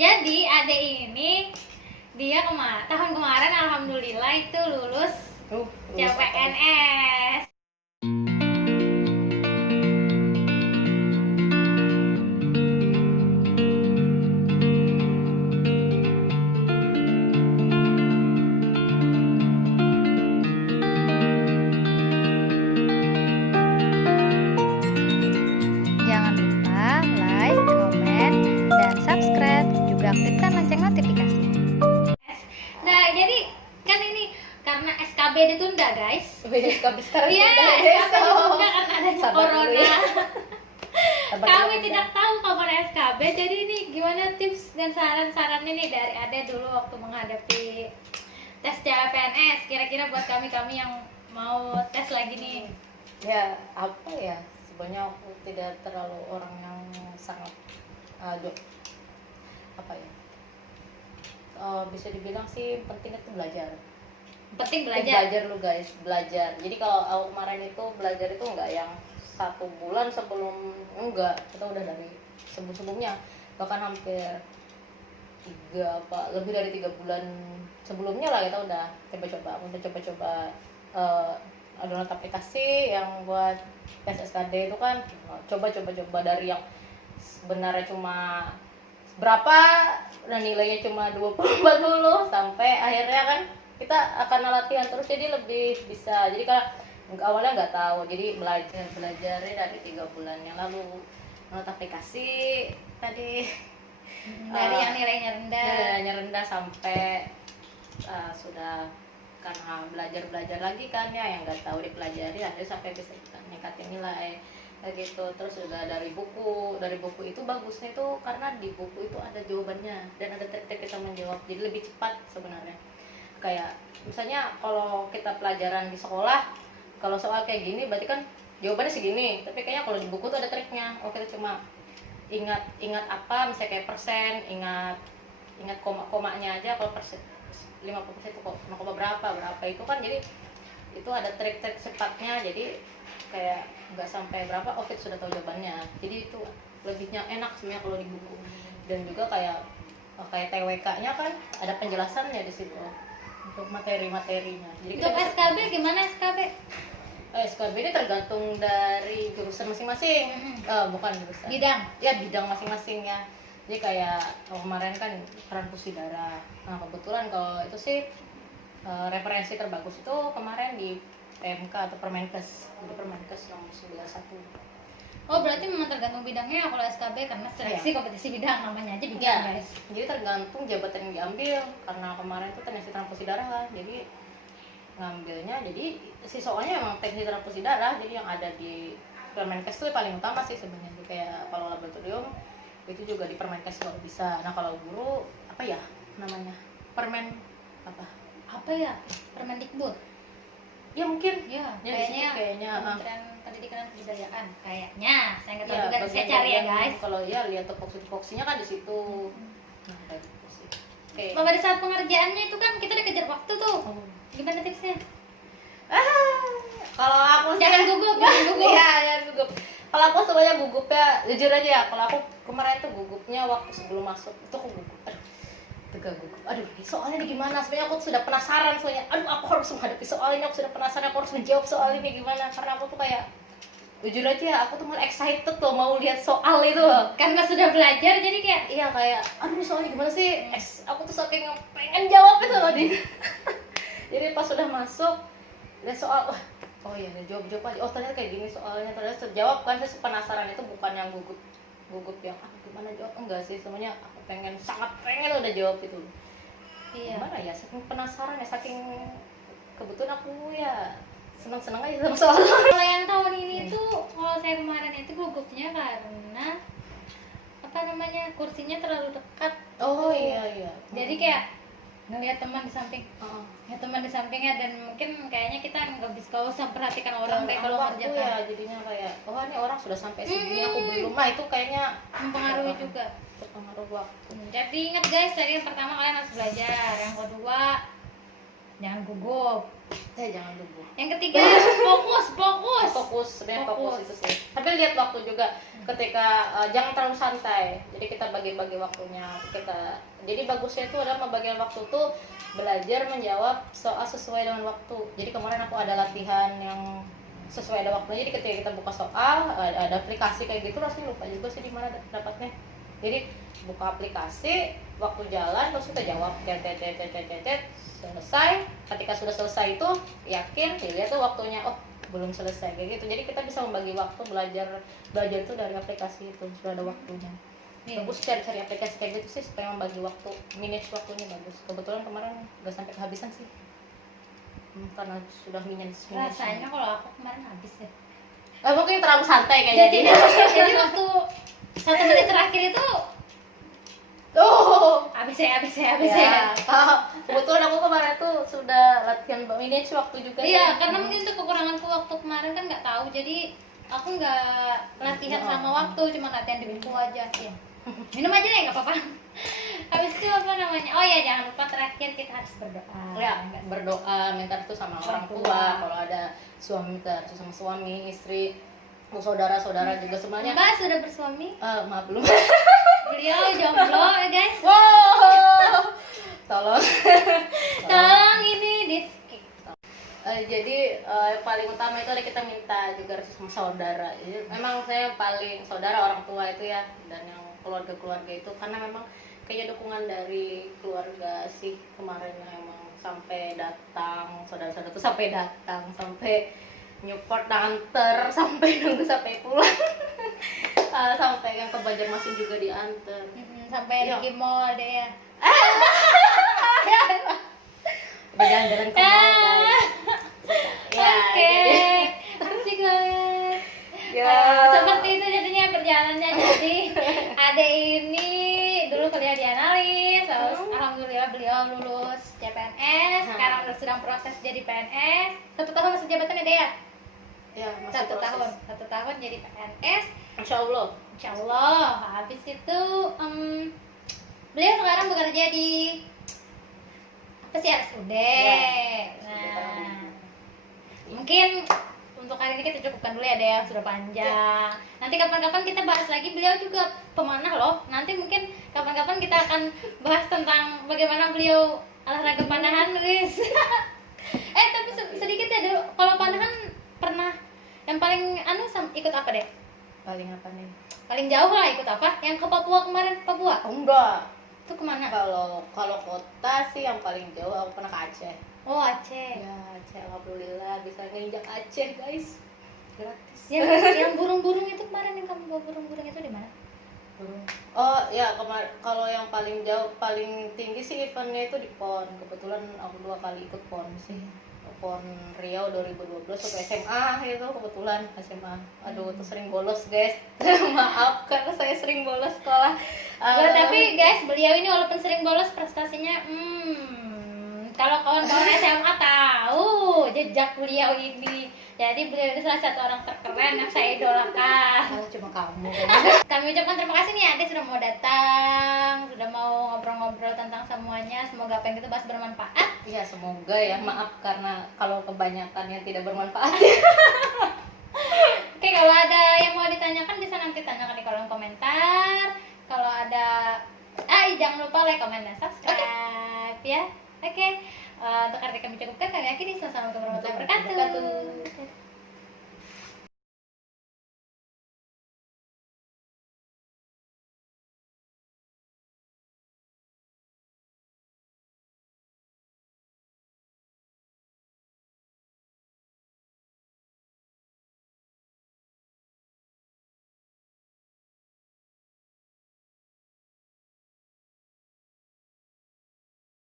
Jadi adek ini dia tahun kemarin alhamdulillah itu lulus CPNS. Jangan lupa like, komen, dan subscribe. Juga aktifkan lonceng notifikasi. Nah, jadi kan ini karena SKB ditunda, guys. SKB sekarang Iya, ditunda, SKB guys. ditunda karena adanya Sabar dulu corona. ya. Sabar Kami dulu, tidak tahu kapan SKB. Jadi ini gimana tips dan saran-sarannya nih dari Ade dulu waktu menghadapi tes CPNS. Kira-kira buat kami yang mau tes lagi nih. Ya apa ya, sebenarnya aku tidak terlalu orang yang sangat apa ya, bisa dibilang sih penting itu belajar. Penting Belajar belajar. lu guys, belajar. Jadi kalau aku kemarin itu belajar itu enggak yang 1 bulan sebelum, enggak, kita udah dari sebelumnya, bahkan hampir lebih dari 3 bulan sebelumnya lah kita udah coba-coba download aplikasi yang buat tes SKD itu kan, coba dari yang sebenarnya cuma berapa dan nilainya cuma 20-40 sampai akhirnya kan kita akan latihan terus, jadi lebih bisa. Jadi kan awalnya nggak tahu, jadi belajarnya dari 3 bulan yang lalu download aplikasi tadi. Dari yang nilainya rendah. Sampai sudah, karena belajar lagi kan ya, yang nggak tahu dipelajari akhirnya sampai bisa meningkatin nilai kayak gitu. Terus juga dari buku itu bagusnya itu karena di buku itu ada jawabannya dan ada trik-trik kita menjawab, jadi lebih cepat sebenarnya. Kayak misalnya kalau kita pelajaran di sekolah, kalau soal kayak gini berarti kan jawabannya segini, tapi kayaknya kalau di buku tuh ada triknya. Kita cuma ingat apa, misalnya kayak persen, ingat komanya aja. Kalau persen 50% itu kok berapa itu kan, jadi itu ada trik-trik cepatnya. Jadi kayak nggak sampai berapa kita sudah tahu jawabannya, jadi itu lebihnya enak sebenarnya kalau di buku. Dan juga kayak TWK-nya kan ada penjelasannya di situ untuk materi-materinya. Jadi Untuk SKB gimana SKB? SKB ini tergantung dari jurusan masing-masing. Bukan jurusan, bidang masing-masing ya. Jadi kayak kemarin kan peran Pusidara. Nah kebetulan kalau itu sih referensi terbagus itu kemarin di PMK atau Permenkes. Jadi Permenkes nomor 91. Oh, berarti memang tergantung bidangnya kalau SKB, karena seleksi kompetisi bidang, namanya aja bidang, guys. Jadi tergantung jabatan yang diambil. Karena kemarin itu teknisi transfusi darah kan, jadi ngambilnya, jadi si soalnya emang teknisi transfusi darah. Jadi yang ada di Permenkes itu paling utama sih sebenarnya. Kayak kalau laboratorium itu juga di Permenkes kalau bisa. Nah kalau guru apa ya namanya, Permen Permendikbud ya mungkin ya, kayaknya Kementerian Pendidikan dan Kebudayaan kayaknya. Saya nggak tahu ya, juga, saya cari ya guys. Kalau ya lihat tupoksinya kan di situ. Nah kayak gitu sih. Oke. Pada saat pengerjaannya itu kan kita dikejar waktu tuh. Gimana tipsnya? Kalau aku Jangan gugup. Iya, jangan gugup. Kalau aku sebenarnya gugupnya, jujur aja ya, kalau aku kemarin tuh gugupnya waktu sebelum masuk itu aku gugup. Aduh, soalnya ini gimana? Sebenarnya aku sudah penasaran soalnya. Aku harus menghadapi soal ini, aku sudah penasaran, aku harus menjawab soal ini gimana. Karena aku tuh kayak, jujur aja ya, aku tuh malah excited tuh mau lihat soal itu. Karena sudah belajar jadi kayak Iya kayak, ini soalnya gimana sih? Aku tuh saking pengen jawab itu loh di. Jadi pas sudah masuk, lihat soal, oh iya, jawab aja. Oh ternyata kayak gini soalnya, ternyata terjawab kan. Saya penasaran, itu bukan yang gugup yang gimana jawab, enggak sih, semuanya aku sangat pengen udah jawab itu. iya. Gimana ya, saking penasaran ya, saking kebetulan aku ya senang aja sama soal. Kalau yang tahun ini tuh, kalau saya kemarin itu gugupnya karena kursinya terlalu dekat. Oh iya. Jadi kayak ngeliat teman di samping, teman di sampingnya, dan mungkin kayaknya kita nggak usah perhatikan orang deh kalau waktu ngerjakan. ya, jadinya kayak ini orang sudah sampai sini, aku belum. Nah itu kayaknya Mempengaruhi juga. terpengaruh waktu. Jadi ingat guys, tadi yang pertama kalian harus belajar, yang kedua jangan gugup. Jangan dulu. Yang ketiga fokus. Sebenarnya fokus Fokus. itu sih. Tapi lihat waktu juga ketika jangan terlalu santai. Jadi kita bagi-bagi waktunya. Jadi bagusnya itu adalah membagikan waktu tuh belajar menjawab soal sesuai dengan waktu. Jadi kemarin aku ada latihan yang sesuai ada waktunya. Jadi ketika kita buka soal ada aplikasi kayak gitu, rasanya lupa juga sih di mana dapatnya. Jadi buka aplikasi, waktu jalan terus kita jawab selesai. Ketika sudah selesai itu yakin dilihat tuh waktunya, oh belum selesai kayak gitu. Jadi kita bisa membagi waktu belajar itu dari aplikasi itu sudah ada waktunya. Iya. Bagus cari aplikasi kayak gitu sih supaya membagi waktu, manage waktunya bagus. Kebetulan kemarin gak sampai kehabisan sih. Karena sudah manage. Rasanya kalau aku kemarin habis ya. Mungkin terlalu santai kayaknya. Jadi waktu 1 menit terakhir itu habis ya. Kebetulan aku kemarin tuh sudah latihan manage waktu juga. Iya, karena mungkin itu kekuranganku waktu kemarin kan nggak tahu, jadi aku nggak latihan sama waktu, cuma latihan di buku aja. Iya. Minum aja deh, nggak apa-apa. Habis itu apa namanya? Oh ya, jangan lupa terakhir kita harus berdoa. Ya, berdoa, minta restu sama orang tua. Kalau ada suami, minta restu sama suami, istri, saudara-saudara juga semuanya. Mbak sudah bersuami? Maaf belum. Beliau jomblo ya guys. Wow. Tolong. Tolong ini di skip. Jadi yang paling utama itu adalah kita minta juga restu sama saudara. Jadi, memang saya paling saudara orang tua itu ya, dan yang keluarga itu karena memang kayaknya dukungan dari keluarga sih kemarin yang emang sampai datang, saudara-saudara tuh sampai datang, sampai nyupport, nganter, sampai nunggu sampai pulang. Sampai yang ke Banjarmasin juga diantar. Sampai Iya. di mall deh ya. Berjalan-jalan ke mall guys. Ya, Oke, jadi- asik banget. Ya. Seperti itu jadinya perjalanannya. Jadi adek ini dulu kuliah di analis, terus alhamdulillah beliau lulus CPNS, sekarang sedang proses jadi PNS. 1 tahun masa jabatannya deh ya? Ya, masih 1 tahun, proses. 1 tahun jadi PNS. Insya Allah. Insya Allah. Habis itu beliau sekarang bekerja di apa sih, RSUD. Nah, mungkin untuk hari ini kita cukupkan dulu ya deh, sudah panjang. Nanti kapan-kapan kita bahas lagi, beliau juga pemanah loh. Nanti mungkin kapan-kapan kita akan bahas tentang bagaimana beliau olahraga panahan guys. Tapi sedikit ya dulu, kalau panahan pernah yang paling ikut apa deh? Paling apa nih? Paling jauh lah ikut apa? Yang ke Papua kemarin, Papua? Oh, enggak. Itu kemana? Kalau kota sih yang paling jauh aku pernah ke Aceh. Oh, Aceh. Ya, Aceh alhamdulillah bisa nginjak Aceh guys. Gratis. Yang burung-burung itu kemarin, yang kamu bawa burung-burung itu di mana? Oh ya, kalau yang paling jauh, paling tinggi sih eventnya itu di PON. Kebetulan aku 2 kali ikut PON sih. PON Riau 2012 waktu SMA itu, kebetulan SMA. Aduh, tuh sering bolos guys. Maaf karena saya sering bolos sekolah. Tapi guys, beliau ini walaupun sering bolos prestasinya kalau kawan-kawan SMA tahu jejak beliau ini. Jadi beliau itu salah satu orang terkeren yang saya idolakan. Cuma kamu. Kami ucapkan terima kasih nih Ade sudah mau datang, sudah mau ngobrol-ngobrol tentang semuanya. Semoga apa yang kita bahas bermanfaat. Iya, semoga ya. Maaf karena kalau kebanyakan yang tidak bermanfaat. Oke, kalau ada yang mau ditanyakan bisa nanti tanyakan di kolom komentar. Kalau ada jangan lupa like, comment, dan subscribe ya. Oke. Untuk hari ini kami cukupkan, kami akhiri. Wassalamualaikum warahmatullahi wabarakatuh.